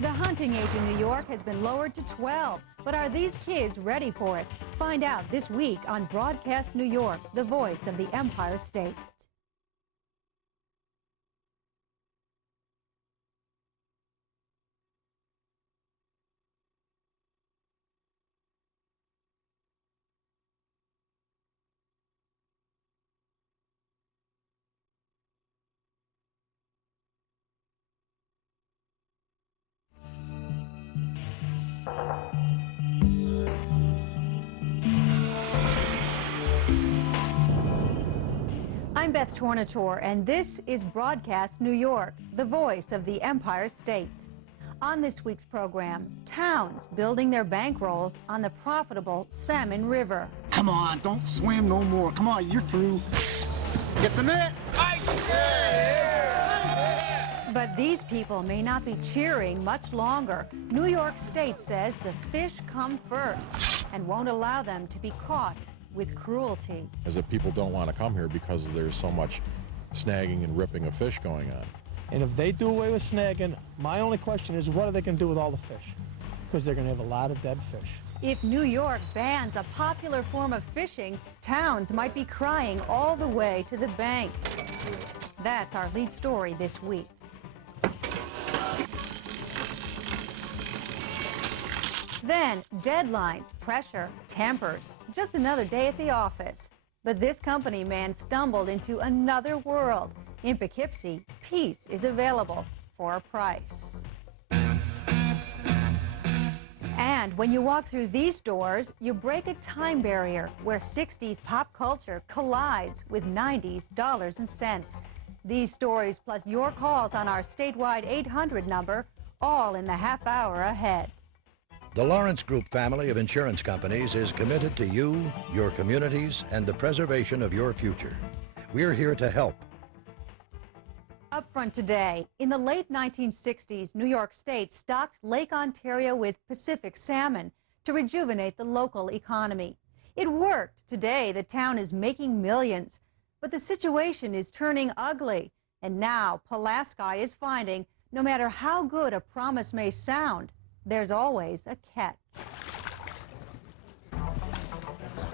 The hunting age in New York has been lowered to 12, but are these kids ready for it? Find out this week on Broadcast New York, the voice of the Empire State. I'm Beth Tornatore, and this is Broadcast New York, the voice of the Empire State. On this week's program, towns building their bankrolls on the profitable Salmon River. Come on, don't swim no more. Come on, you're through. Get the net. But these people may not be cheering much longer. New York State says the fish come first and won't allow them to be caught with cruelty. Is that people don't want to come here because there's so much snagging and ripping of fish going on. And if they do away with snagging, my only question is what are they going to do with all the fish? Because they're going to have a lot of dead fish. If New York bans a popular form of fishing, towns might be crying all the way to the bank. That's our lead story this week. Then, deadlines, pressure, tempers, just another day at the office. But this company man stumbled into another world. In Poughkeepsie, peace is available for a price. And when you walk through these doors, you break a time barrier where 60s pop culture collides with 90s dollars and cents. These stories plus your calls on our statewide 800 number, all in the half hour ahead. The Lawrence Group family of insurance companies is committed to you, your communities, and the preservation of your future. We're here to help. Up front today, in the late 1960s, New York State stocked Lake Ontario with Pacific salmon to rejuvenate the local economy. It worked. Today, the town is making millions. But the situation is turning ugly. And now, Pulaski is finding, no matter how good a promise may sound, there's always a catch.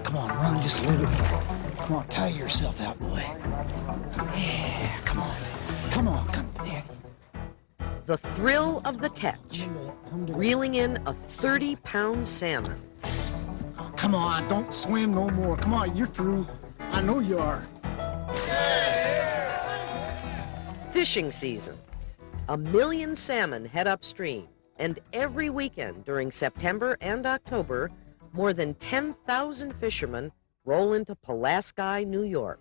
Come on, run just a little bit more. Come on, tire yourself out, boy. Yeah, come on. Come on, come on. The thrill of the catch, reeling in a 30-pound salmon. Come on, don't swim no more. Come on, you're through. I know you are. Fishing season. 1 million salmon head upstream. And every weekend during September and October, more than 10,000 fishermen roll into Pulaski, New York,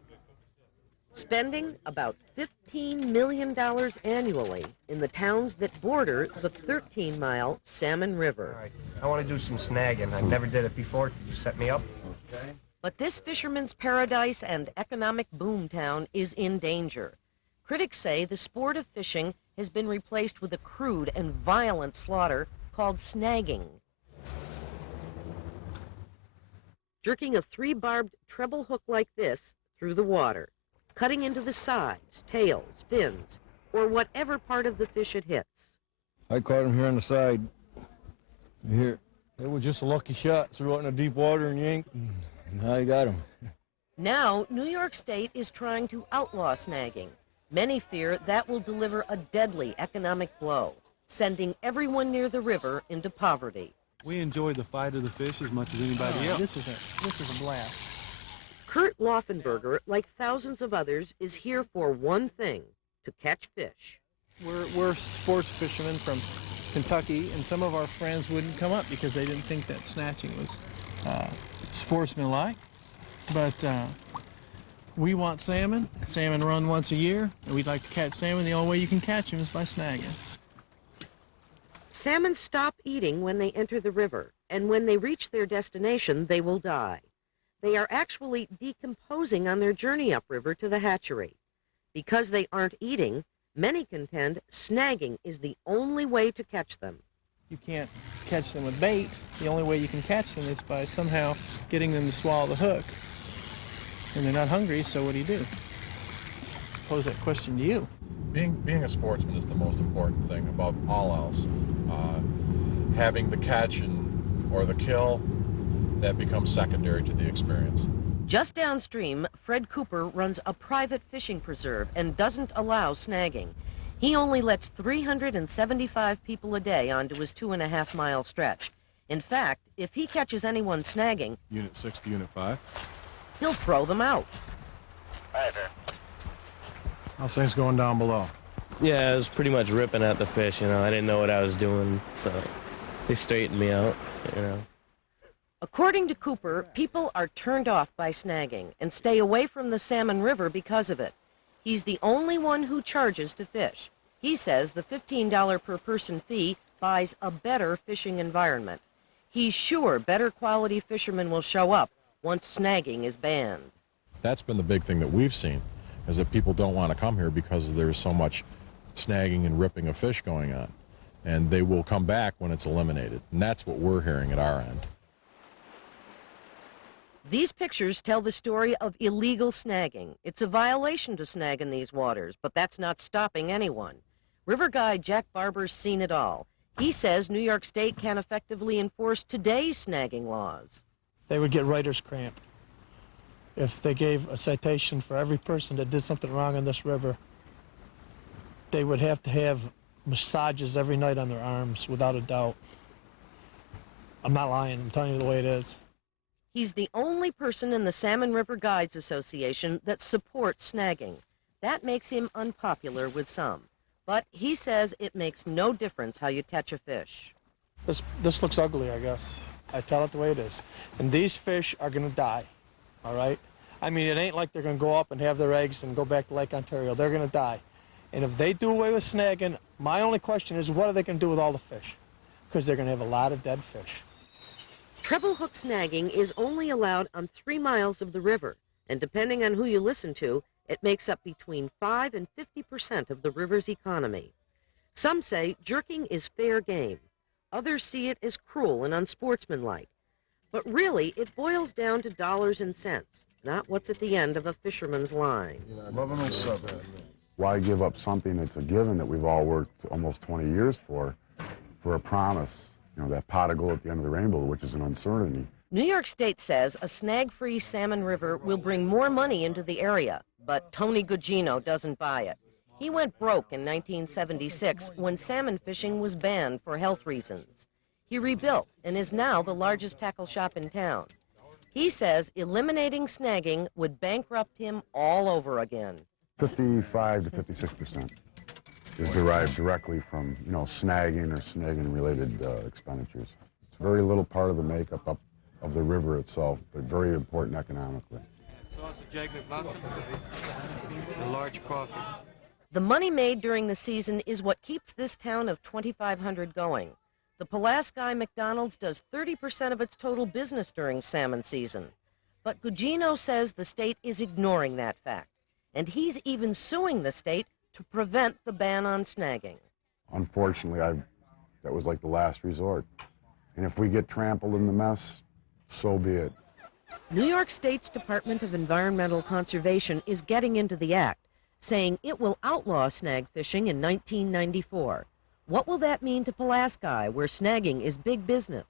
spending about $15 million annually in the towns that border the 13-mile Salmon River. All right, I want to do some snagging. I never did it before. Could you set me up? Okay. But this fisherman's paradise and economic boomtown is in danger. Critics say the sport of fishing has been replaced with a crude and violent slaughter called snagging. Jerking a 3-barbed treble hook like this through the water, cutting into the sides, tails, fins, or whatever part of the fish it hits. I caught him here on the side. Here. It was just a lucky shot. Threw it in the deep water and yanked, and now I got him. Now, New York State is trying to outlaw snagging. Many fear that will deliver a deadly economic blow, sending everyone near the river into poverty. We enjoy the fight of the fish as much as anybody else. This is a blast. Kurt Laufenberger, like thousands of others, is here for one thing: to catch fish. We're sports fishermen from Kentucky, and some of our friends wouldn't come up because they didn't think that snatching was sportsmanlike. But we want salmon. Salmon run once a year, and we'd like to catch salmon. The only way you can catch them is by snagging. Salmon stop eating when they enter the river, and when they reach their destination, they will die. They are actually decomposing on their journey upriver to the hatchery. Because they aren't eating, many contend snagging is the only way to catch them. You can't catch them with bait. The only way you can catch them is by somehow getting them to swallow the hook. And they're not hungry, so what do? pose that question to you. Being a sportsman is the most important thing above all else. Having the catch or the kill, that becomes secondary to the experience. Just downstream, Fred Cooper runs a private fishing preserve and doesn't allow snagging. He only lets 375 people a day onto his 2.5-mile stretch. In fact, if he catches anyone snagging, Unit 6 to Unit 5. he'll throw them out. How's things going down below? Yeah, I was pretty much ripping at the fish, you know. I didn't know what I was doing, so they straightened me out, you know. According to Cooper, people are turned off by snagging and stay away from the Salmon River because of it. He's the only one who charges to fish. He says the $15 per person fee buys a better fishing environment. He's sure better quality fishermen will show up once snagging is banned. That's been the big thing that we've seen, is that people don't want to come here because there's so much snagging and ripping of fish going on. And they will come back when it's eliminated. And that's what we're hearing at our end. These pictures tell the story of illegal snagging. It's a violation to snag in these waters, but that's not stopping anyone. River guide Jack Barber's seen it all. He says New York State can't effectively enforce today's snagging laws. They would get writer's cramp. If they gave a citation for every person that did something wrong in this river, they would have to have massages every night on their arms, without a doubt. I'm not lying, I'm telling you the way it is. He's the only person in the Salmon River Guides Association that supports snagging. That makes him unpopular with some. But he says it makes no difference how you catch a fish. This looks ugly, I guess. I tell it the way it is. And these fish are gonna die, all right? I mean, it ain't like they're gonna go up and have their eggs and go back to Lake Ontario. They're gonna die. And if they do away with snagging, my only question is, what are they gonna do with all the fish? Because they're gonna have a lot of dead fish. Treble hook snagging is only allowed on 3 miles of the river, and depending on who you listen to, it makes up between 5 and 50% of the river's economy. Some say jerking is fair game. Others see it as cruel and unsportsmanlike. But really, it boils down to dollars and cents, not what's at the end of a fisherman's line. Why give up something that's a given that we've all worked almost 20 years for a promise? You know, that pot of gold at the end of the rainbow, which is an uncertainty. New York State says a snag-free Salmon River will bring more money into the area, but Tony Gugino doesn't buy it. He went broke in 1976 when salmon fishing was banned for health reasons. He rebuilt and is now the largest tackle shop in town. He says eliminating snagging would bankrupt him all over again. 55 to 56% is derived directly from, you know, snagging or snagging-related expenditures. It's a very little part of the makeup of the river itself, but very important economically. Sausage, egg McMuffin, a large coffee. The money made during the season is what keeps this town of 2,500 going. The Pulaski McDonald's does 30% of its total business during salmon season. But Gugino says the state is ignoring that fact, and he's even suing the state to prevent the ban on snagging. Unfortunately, that was like the last resort. And if we get trampled in the mess, so be it. New York State's Department of Environmental Conservation is getting into the act, saying it will outlaw snag fishing in 1994. What will that mean to Pulaski, where snagging is big business?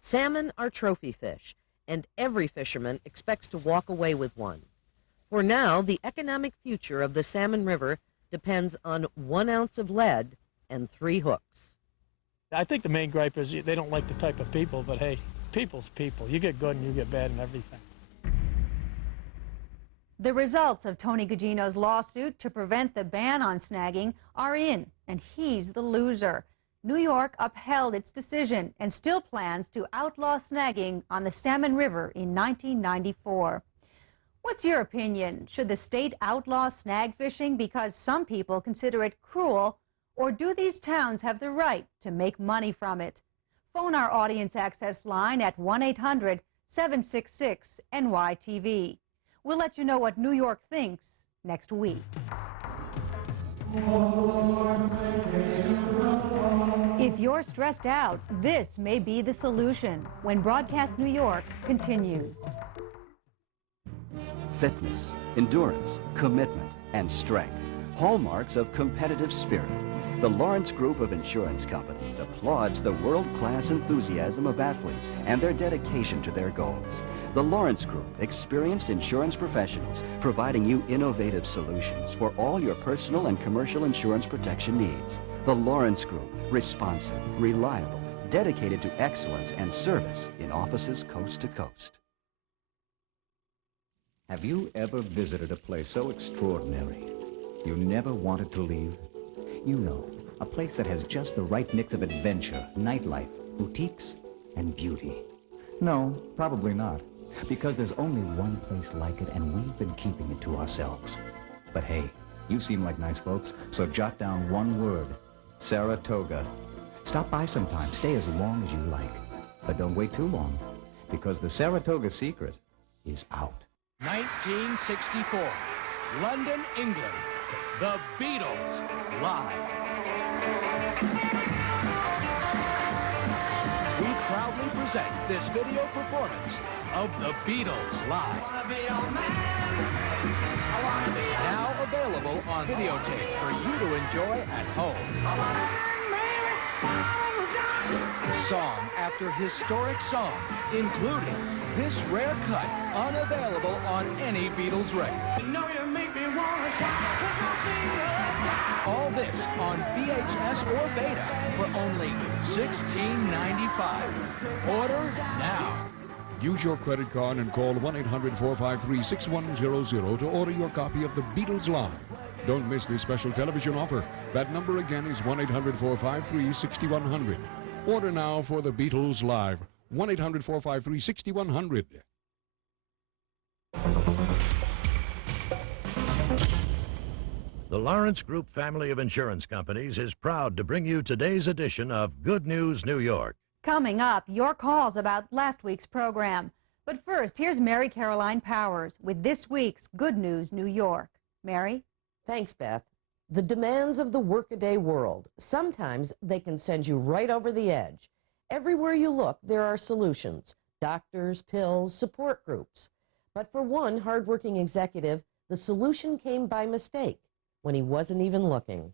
Salmon are trophy fish, and every fisherman expects to walk away with one. For now, the economic future of the Salmon River depends on 1 ounce of lead and 3 hooks. I think the main gripe is they don't like the type of people, but hey, people's people. You get good and you get bad and everything. The results of Tony Gugino's lawsuit to prevent the ban on snagging are in, and he's the loser. New York upheld its decision and still plans to outlaw snagging on the Salmon River in 1994. What's your opinion? Should the state outlaw snag fishing because some people consider it cruel, or do these towns have the right to make money from it? Phone our audience access line at 1-800-766-NYTV. We'll let you know what New York thinks next week. If you're stressed out, this may be the solution when Broadcast New York continues. Fitness, endurance, commitment. and strength, hallmarks of competitive spirit. The Lawrence Group of Insurance Companies applauds the world-class enthusiasm of athletes and their dedication to their goals. The Lawrence Group, experienced insurance professionals, providing you innovative solutions for all your personal and commercial insurance protection needs. The Lawrence Group, responsive, reliable, dedicated to excellence and service in offices coast to coast. Have you ever visited a place so extraordinary you never wanted to leave? You know, a place that has just the right mix of adventure, nightlife, boutiques, and beauty. No, probably not, because there's only one place like it, and we've been keeping it to ourselves. But hey, you seem like nice folks, so jot down one word: Saratoga. Stop by sometime, stay as long as you like. But don't wait too long, because the Saratoga secret is out. 1964, London, England. The Beatles live. We proudly present this video performance of The Beatles live. Now available on videotape for you to enjoy at home. Song after historic song, including this rare cut, unavailable on any Beatles record. All this on VHS or Beta for only $16.95. Order now. Use your credit card and call 1-800-453-6100 to order your copy of The Beatles Live. Don't miss this special television offer. That number again is 1-800-453-6100. Order now for The Beatles Live. 1-800-453-6100. The Lawrence Group family of insurance companies is proud to bring you today's edition of Good News New York. Coming up, your calls about last week's program. But first, here's Mary Caroline Powers with this week's Good News New York. Mary? Thanks, Beth. The demands of the workaday world, sometimes they can send you right over the edge. Everywhere you look, there are solutions: doctors, pills, support groups. But for one hardworking executive, the solution came by mistake when he wasn't even looking.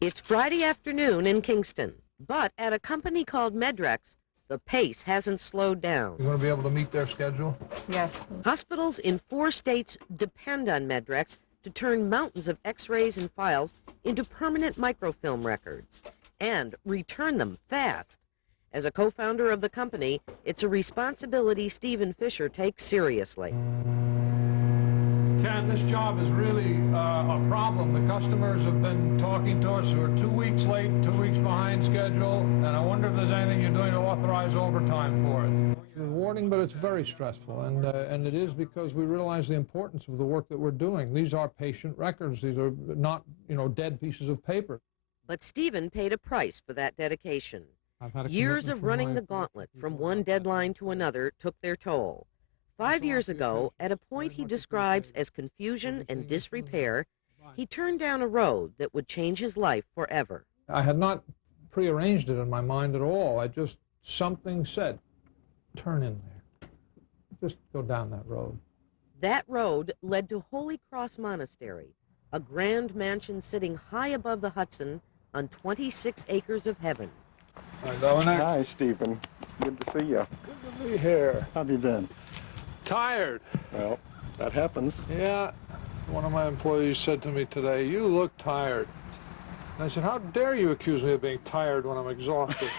It's Friday afternoon in Kingston, but at a company called Medrex, the pace hasn't slowed down. You want to be able to meet their schedule? Yes. Hospitals in 4 states depend on Medrex to turn mountains of x-rays and files into permanent microfilm records and return them fast. As a co-founder of the company, it's a responsibility Stephen Fisher takes seriously. Ken, this job is really a problem. The customers have been talking to us. We're 2 weeks late, 2 weeks behind schedule, and I wonder if there's anything you're doing to authorize overtime for it. It's rewarding, but it's very stressful, and it is because we realize the importance of the work that we're doing. These are patient records. These are not, dead pieces of paper. But Stephen paid a price for that dedication. Years of running the gauntlet from one deadline to another took their toll. 5 years ago, at a point he describes as confusion and disrepair, he turned down a road that would change his life forever. I had not prearranged it in my mind at all. Something said, turn in there. Just go down that road. That road led to Holy Cross Monastery, a grand mansion sitting high above the Hudson on 26 acres of heaven. Hi, Dominic. Hi, Stephen. Good to see you. Good to be here. How have you been? Tired. Well, that happens. Yeah. One of my employees said to me today, "You look tired." And I said, "How dare you accuse me of being tired when I'm exhausted?"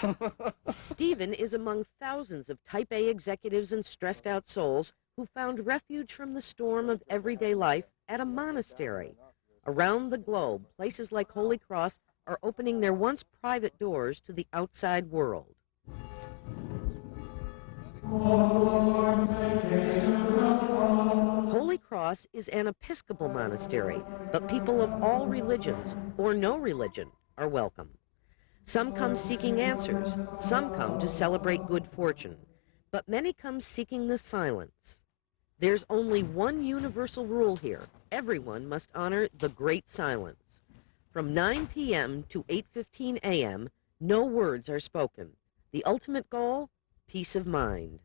Stephen is among thousands of Type A executives and stressed out souls who found refuge from the storm of everyday life at a monastery. Around the globe, places like Holy Cross are opening their once private doors to the outside world. Holy Cross is an Episcopal monastery, but people of all religions, or no religion, are welcome. Some come seeking answers, some come to celebrate good fortune, but many come seeking the silence. There's only one universal rule here: everyone must honor the great silence. From 9 p.m. to 8:15 a.m., no words are spoken. The ultimate goal? Peace of mind.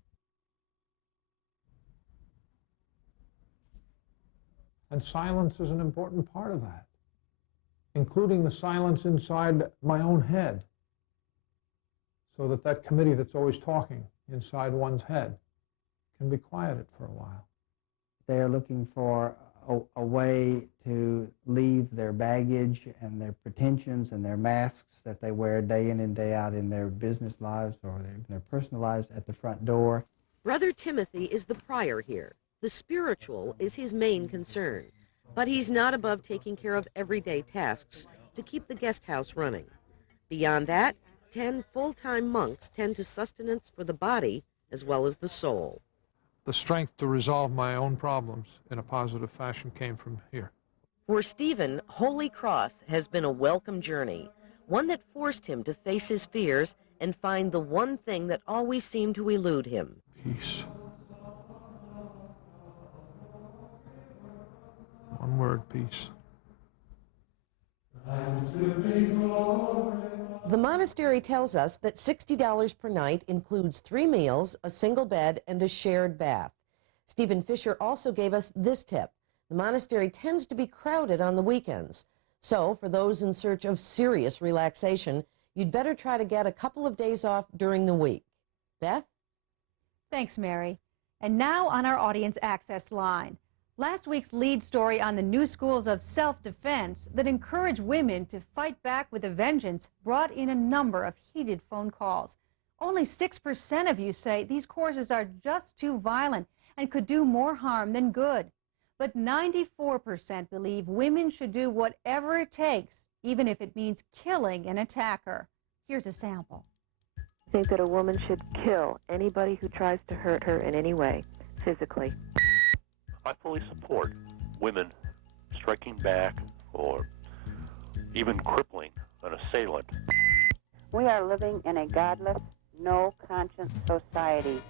And silence is an important part of that, including the silence inside my own head, so that that committee that's always talking inside one's head can be quieted for a while. They're looking for a way to leave their baggage and their pretensions and their masks that they wear day in and day out in their business lives or their personal lives at the front door. Brother Timothy is the prior here. The spiritual is his main concern, but he's not above taking care of everyday tasks to keep the guest house running. Beyond that, 10 full-time monks tend to sustenance for the body as well as the soul. The strength to resolve my own problems in a positive fashion came from here. For Stephen, Holy Cross has been a welcome journey, one that forced him to face his fears and find the one thing that always seemed to elude him. Peace. One word, peace. The monastery tells us that $60 per night includes 3 meals, a single bed, and a shared bath. Stephen Fisher also gave us this tip. The monastery tends to be crowded on the weekends. So, for those in search of serious relaxation, you'd better try to get a couple of days off during the week. Beth? Thanks, Mary. And now on our audience access line. Last week's lead story on the new schools of self-defense that encourage women to fight back with a vengeance brought in a number of heated phone calls. Only 6% of you say these courses are just too violent and could do more harm than good. But 94% believe women should do whatever it takes, even if it means killing an attacker. Here's a sample. I think that a woman should kill anybody who tries to hurt her in any way, physically. I fully support women striking back or even crippling an assailant. We are living in a godless, no-conscience society.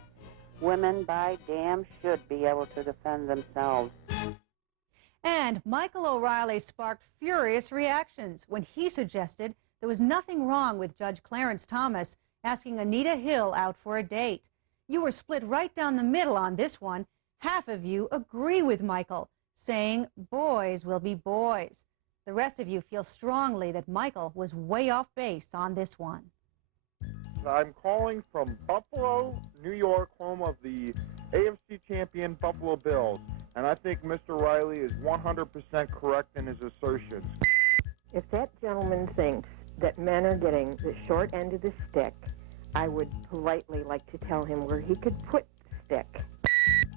Women, by damn, should be able to defend themselves. And Michael O'Reilly sparked furious reactions when he suggested there was nothing wrong with Judge Clarence Thomas asking Anita Hill out for a date. You were split right down the middle on this one. Half of you agree with Michael, saying boys will be boys. The rest of you feel strongly that Michael was way off base on this one. I'm calling from Buffalo, New York, home of the AFC champion Buffalo Bills, and I think Mr. Riley is 100% correct in his assertions. If that gentleman thinks that men are getting the short end of the stick, I would politely like to tell him where he could put the stick.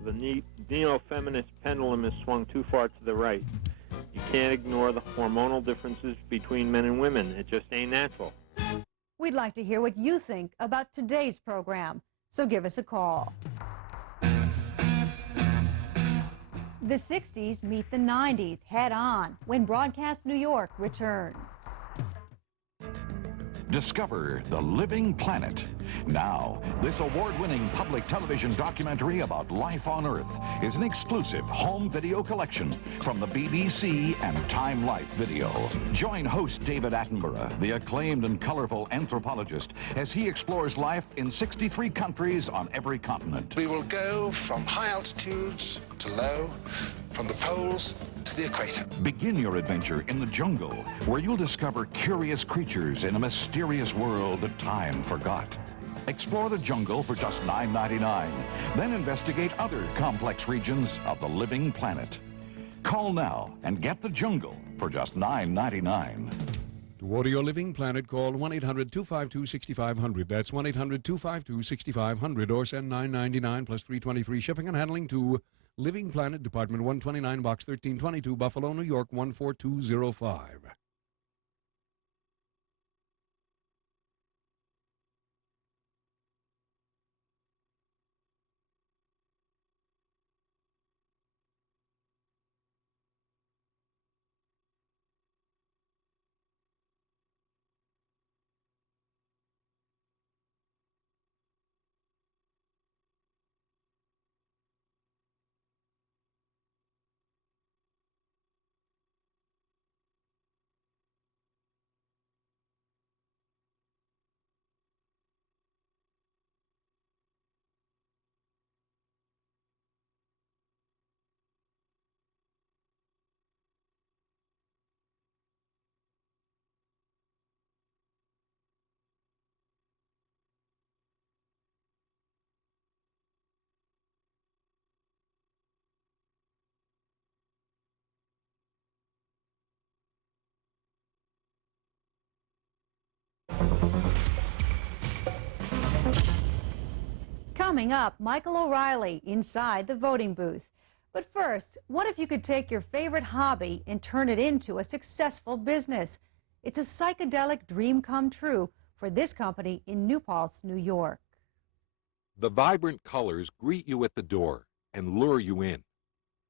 The neo-feminist pendulum is swung too far to the right. You can't ignore the hormonal differences between men and women. It just ain't natural. We'd like to hear what you think about today's program, so give us a call. The 60s meet the 90s head on when Broadcast New York returns. Discover The Living Planet. Now, this award-winning public television documentary about life on Earth is an exclusive home video collection from the BBC and Time Life Video. Join host David Attenborough, the acclaimed and colorful anthropologist, as he explores life in 63 countries on every continent. We will go from high altitudes to low, from the poles to the equator. Begin your adventure in the jungle, where you'll discover curious creatures in a mysterious world that time forgot. Explore the jungle for just $9.99. Then investigate other complex regions of the living planet. Call now and get the jungle for just $9.99. To order your Living Planet, call 1-800-252-6500. That's 1-800-252-6500, or send $9.99 plus $3.23 shipping and handling to Living Planet, Department 129, Box 1322, Buffalo, New York 14205. Coming up, Michael O'Reilly inside the voting booth. But first, what if you could take your favorite hobby and turn it into a successful business? It's a psychedelic dream come true for this company in New Paltz, New York. The vibrant colors greet you at the door and lure you in.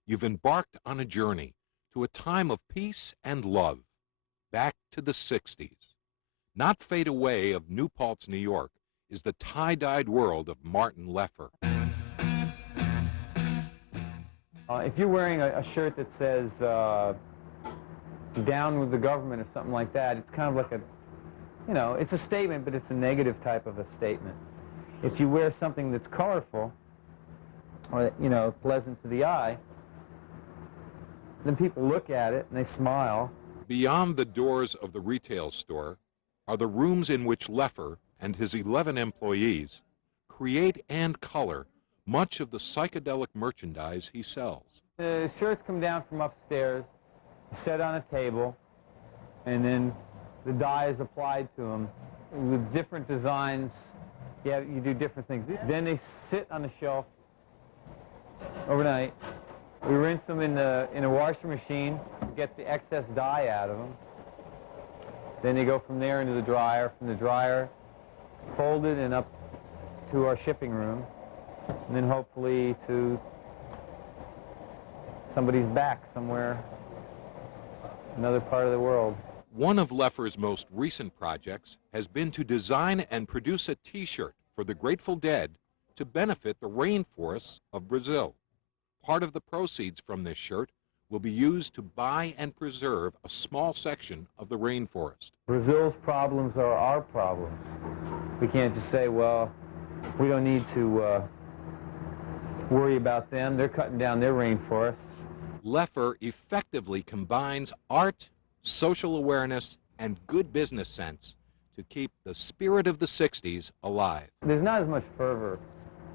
You've embarked on a journey to a time of peace and love, back to the 60s. Not fade away of New Paltz, New York, is the tie-dyed world of Martin Leffer. If you're wearing a shirt that says down with the government or something like that, it's kind of like a, you know, it's a statement, but it's a negative type of a statement. If you wear something that's colorful or, you know, pleasant to the eye, then people look at it and they smile. Beyond the doors of the retail store are the rooms in which Leffer and his 11 employees create and color much of the psychedelic merchandise he sells. The shirts come down from upstairs, set on a table, and then the dye is applied to them with different designs. Yeah, you do different things. Then they sit on the shelf overnight. We rinse them in a washing machine to get the excess dye out of them. Then they go from there into the dryer. From the dryer, folded and up to our shipping room, and then hopefully to somebody's back somewhere, another part of the world. One of Leffer's most recent projects has been to design and produce a T-shirt for the Grateful Dead to benefit the rainforests of Brazil. Part of the proceeds from this shirt will be used to buy and preserve a small section of the rainforest. Brazil's problems are our problems. We can't just say, well, we don't need to worry about them. They're cutting down their rainforests. Leffer effectively combines art, social awareness, and good business sense to keep the spirit of the 60s alive. There's not as much fervor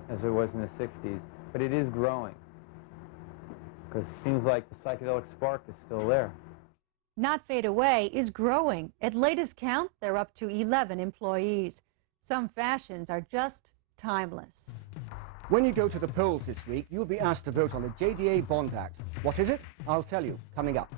as there was in the 60s, but it is growing, because it seems like the psychedelic spark is still there. Not Fade Away is growing. At latest count, they're up to 11 employees. Some fashions are just timeless. When you go to the polls this week, you'll be asked to vote on the JDA Bond Act. What is it? I'll tell you, coming up.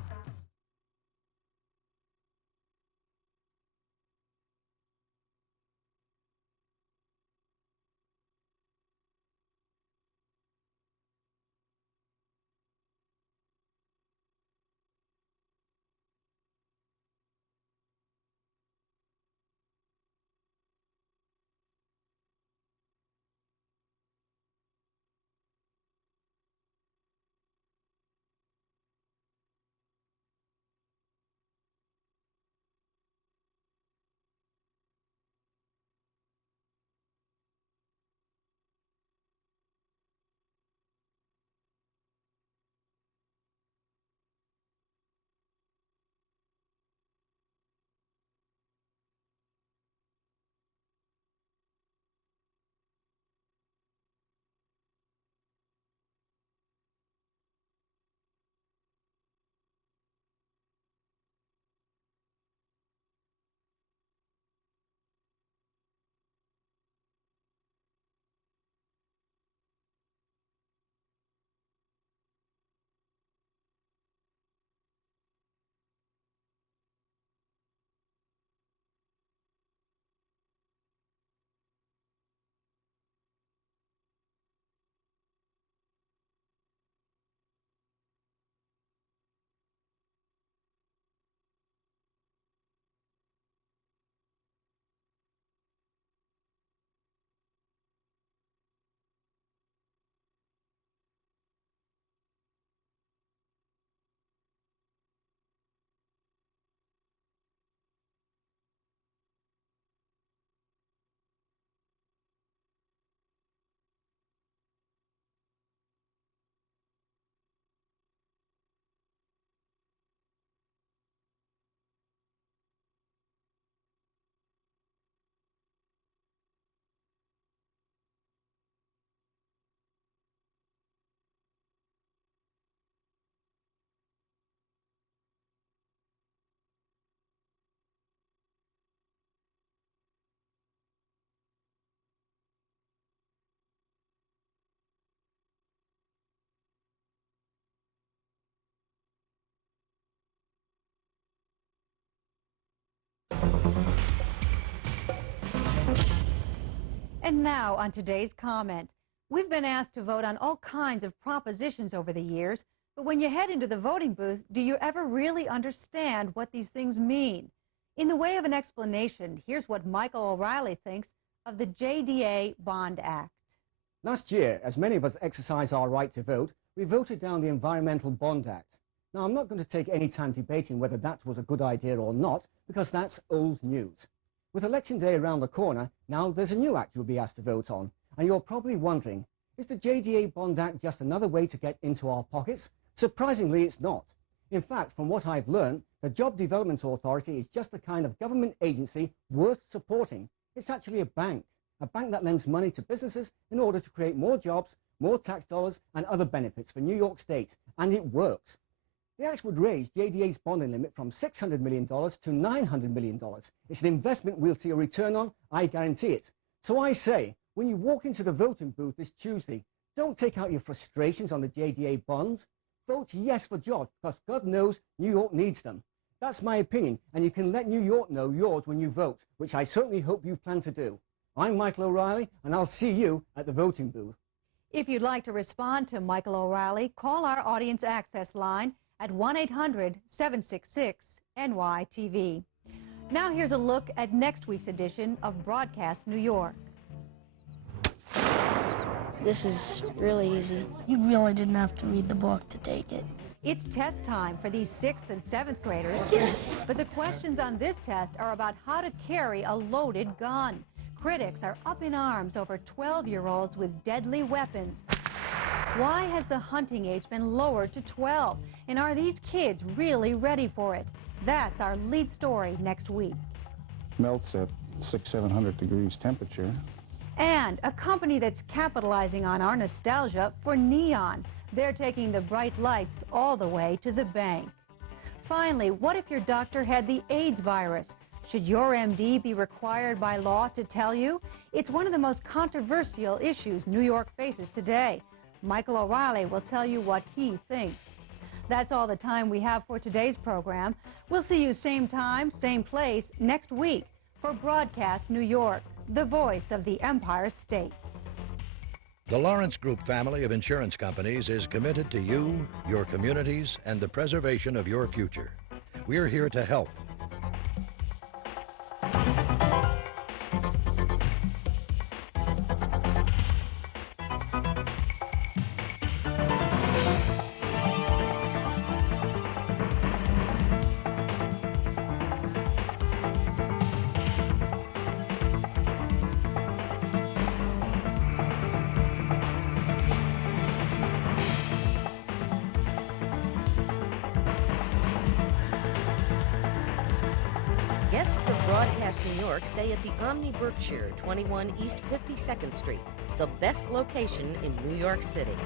And now on today's comment. We've been asked to vote on all kinds of propositions over the years, but when you head into the voting booth, do you ever really understand what these things mean? In the way of an explanation, here's what Michael O'Reilly thinks of the JDA Bond Act. Last year, as many of us exercise our right to vote, we voted down the Environmental Bond Act. Now, I'm not going to take any time debating whether that was a good idea or not, because that's old news. With Election Day around the corner, now there's a new act you'll be asked to vote on. And you're probably wondering, is the JDA Bond Act just another way to get into our pockets? Surprisingly, it's not. In fact, from what I've learned, the Job Development Authority is just the kind of government agency worth supporting. It's actually a bank that lends money to businesses in order to create more jobs, more tax dollars, and other benefits for New York State. And it works. The Act would raise JDA's bonding limit from $600 million to $900 million. It's an investment we'll see a return on, I guarantee it. So I say, when you walk into the voting booth this Tuesday, don't take out your frustrations on the JDA bonds. Vote yes for jobs, because God knows New York needs them. That's my opinion, and you can let New York know yours when you vote, which I certainly hope you plan to do. I'm Michael O'Reilly, and I'll see you at the voting booth. If you'd like to respond to Michael O'Reilly, call our audience access line at 1-800-766-NYTV. Now here's a look at next week's edition of Broadcast New York. This is really easy. You really didn't have to read the book to take it. It's test time for these 6th and 7th graders. Yes! But the questions on this test are about how to carry a loaded gun. Critics are up in arms over 12-year-olds with deadly weapons. Why has the hunting age been lowered to 12? And are these kids really ready for it? That's our lead story next week. Melts at 600-700 degrees temperature. And a company that's capitalizing on our nostalgia for neon. They're taking the bright lights all the way to the bank. Finally, what if your doctor had the AIDS virus? Should your MD be required by law to tell you? It's one of the most controversial issues New York faces today. Michael O'Reilly will tell you what he thinks. That's all the time we have for today's program. We'll see you same time, same place next week for Broadcast New York, the voice of the Empire State. The Lawrence Group family of insurance companies is committed to you, your communities, and the preservation of your future. We're here to help. Guests of Broadcast New York stay at the Omni Berkshire, 21 East 52nd Street, the best location in New York City.